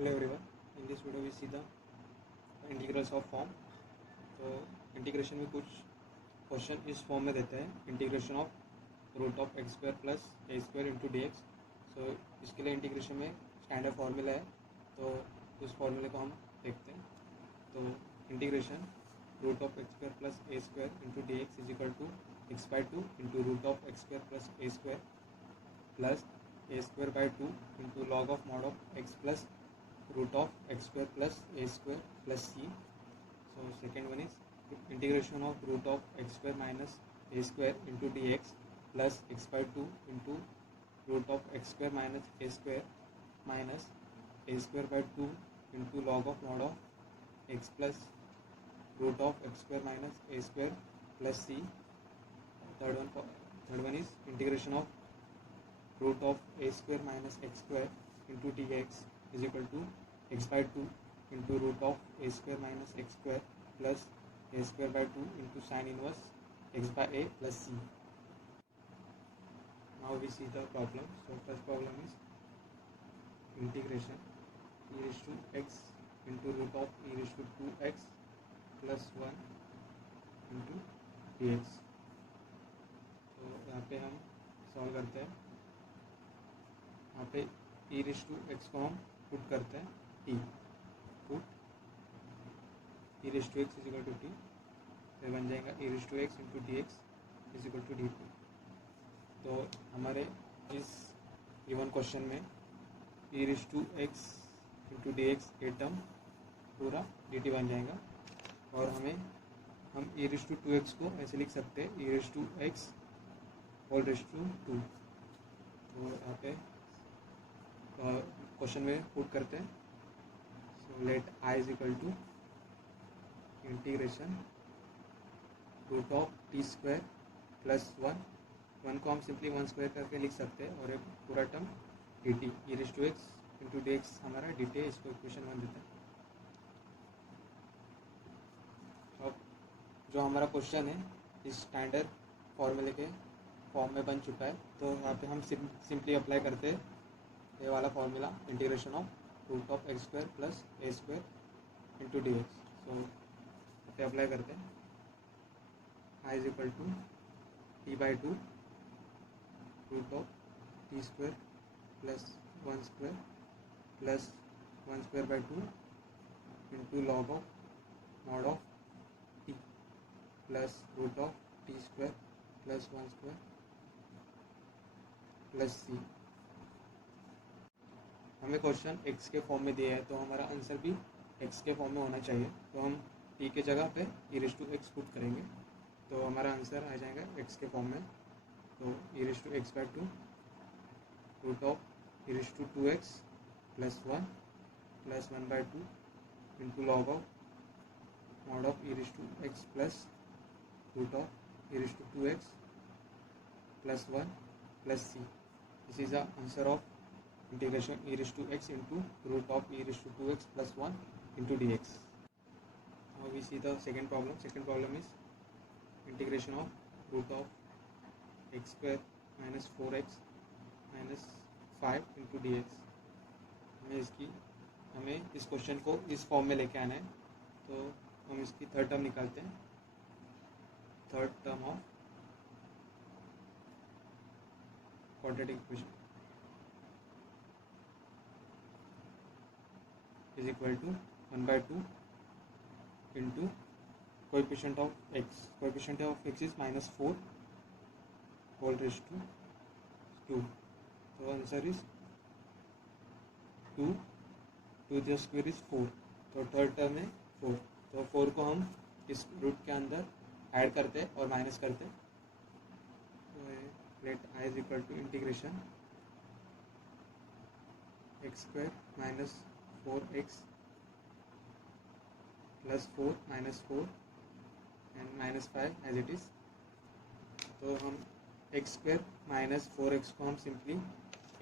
Hello everyone, in this video we see the integrals of form. तो integration में कुछ question इस form में देते हैं, integration of root of x square plus a square into d x. So इसके लिए इंटीग्रेशन में स्टैंडर्ड फार्मूला है, तो उस फार्मूले को हम देखते हैं। तो integration root of x square plus a square into d x is equal to x by two into root of x square plus a square plus a square by two into log of mod of x plus root of x square plus a square plus c. So second one is integration of root of x square minus a square into dx plus x by 2 into root of x square minus a square minus a square by 2 into log of mod of x plus root of x square minus a square plus c. Third one is integration of root of a square minus x square into dx is equal to x by 2 into root of a square minus x square plus a square by 2 into sin inverse x by a plus c. Now we see the problem. So first problem is integration e raised to x into root of e raised to 2x plus 1 into dx. तो यहाँ पे हम solve करते हैं। यहाँ पे e raise to x को हम पुट करते हैं t, put e raise to x is equal to t, तो बन जाएगा e raise to x into d x is equal to d t. तो हमारे इस गिवन क्वेश्चन में e raise to x into d x ये term पूरा d t बन जाएगा, और हम e raise to two x को ऐसे लिख सकते हैं e raise to x whole raise to two. तो यहाँ पे क्वेश्चन में पुट करते हैं। So let I is equal to integration root of t square plus one को हम सिंपली वन स्क्वायर करके लिख सकते हैं, और एक पूरा term d t e raise to x into d x हमारा डी टी है, इसको इक्वेशन 1 देता है। अब जो हमारा क्वेश्चन है इस स्टैंडर्ड फॉर्मूले के फॉर्म में बन चुका है, तो यहाँ पे हम सिंपली अप्लाई करते हैं ये वाला formula, integration of root of x square plus a square into d x. So यहाँ पे अप्लाई करते हैं। I is equal to t by two root of t square plus one square plus one square by two into log of mod of t plus root of t square plus one square plus c. हमें question x के form में दिया है, तो हमारा answer भी x के form में होना चाहिए। तो हम t के जगह पे e raise to x put करेंगे, तो हमारा आंसर आ जाएगा x के फॉर्म में। तो e raise to x by two root of e raise to two x plus one by two into log of mod of e raise to x plus root of e raise to two x plus one plus c. This is the answer of integration e raised to x into root of e raised to 2x plus 1 into dx. Now we see the second problem. Second problem is integration of root of x square minus 4x minus 5 into dx. हमें इस question को इस form में लेके आना है, तो हम इसकी थर्ड टर्म निकालते हैं। Third term of quadratic equation is equal to 1 by 2 into coefficient of x. Coefficient of x is minus 4 whole raised to 2. So answer is 2 to the square is 4. तो थर्ड टर्म है 4, तो 4 को हम इस root के अंदर add करते हैं और माइनस करते हैं। तो let I is equal to integration x square minus 4x plus 4 minus 4 and minus 5 as it is। तो हम x स्क्वायर माइनस 4x को हम simply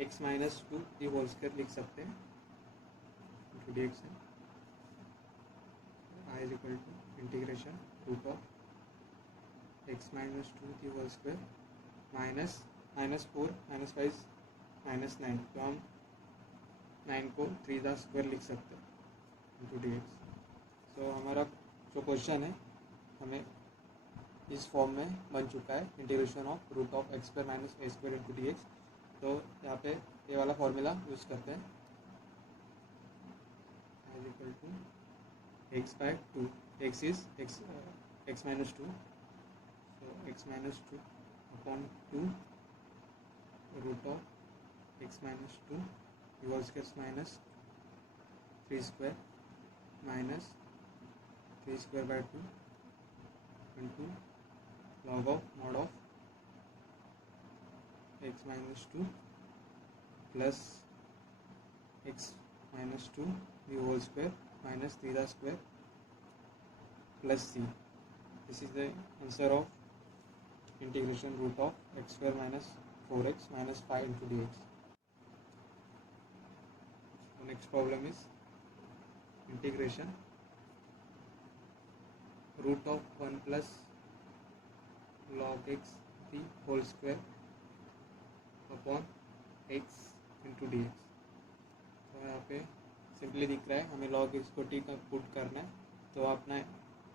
x minus 2 the whole square लिख सकते हैं इंटू डी एक्स है। I is equal to integration root of x minus 2 the whole square minus 4 minus 5 minus 9। तो हम 9 को 3 का स्क्वायर लिख सकते हैं इंटू डी एक्स। तो हमारा जो क्वेश्चन है हमें इस फॉर्म में बन चुका है, integration of root of x square minus a square into d x. तो यहाँ पे ये वाला फॉर्मूला यूज़ करते हैं, is equal to x by 2, x is x minus 2, so x minus 2 upon 2 root of x minus 2 whole square minus 3 square minus 3 square by 2 into log of mod of x minus 2 plus x minus 2 the whole square minus 3 the square plus c. This is the answer of integration root of x square minus 4x minus 5 into dx. So next problem is integration root of 1 plus log x the whole square upon x into dx. तो यहाँ पे simply दिख रहा है, हमें log x को t का put करना है, तो अपना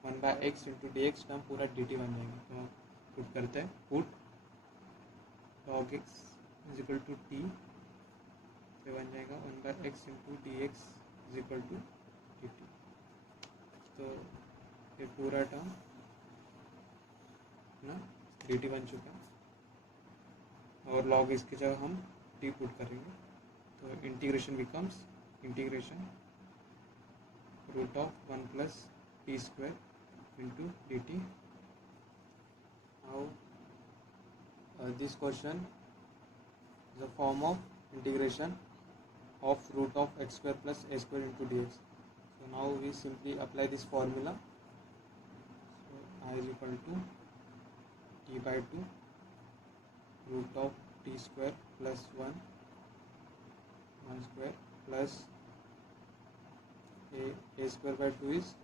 1 by x into d x term पूरा डी टी बन जाएंगे। तो पुट करते हैं, put log x is equal to t, तो बन जाएगा 1 by x into d x is equal to d t. तो ये पूरा टर्म ना डी टी बन चुका है और log x की जगह हम टी पुट करेंगे। तो integration becomes integration root of 1 plus t square into dt. Now this question is a form of integration of root of x square plus a square into dx. So now we simply apply this formula. So I is equal to t by 2 root of t square plus 1 square plus a square by 2 is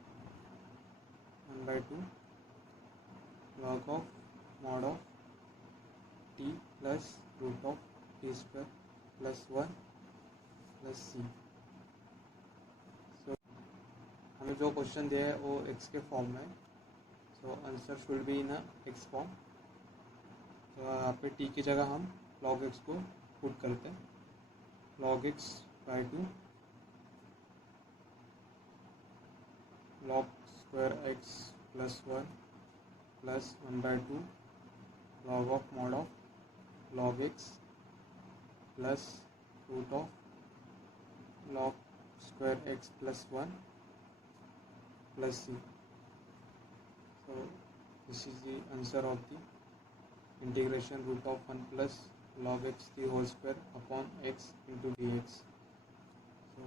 1 by 2 log of mod of t plus root of t square plus 1 plus c. So हमें जो question दिया है वो x के form में है, so answer should be in x form. तो यहाँ पे t की जगह हम log x को पुट करते हैं, log x by 2 log square x plus 1 plus 1 by 2 log of mod of log x plus root of log square x plus 1 plus c. So this is the answer of the integration root of 1 plus log x the whole square upon x into dx.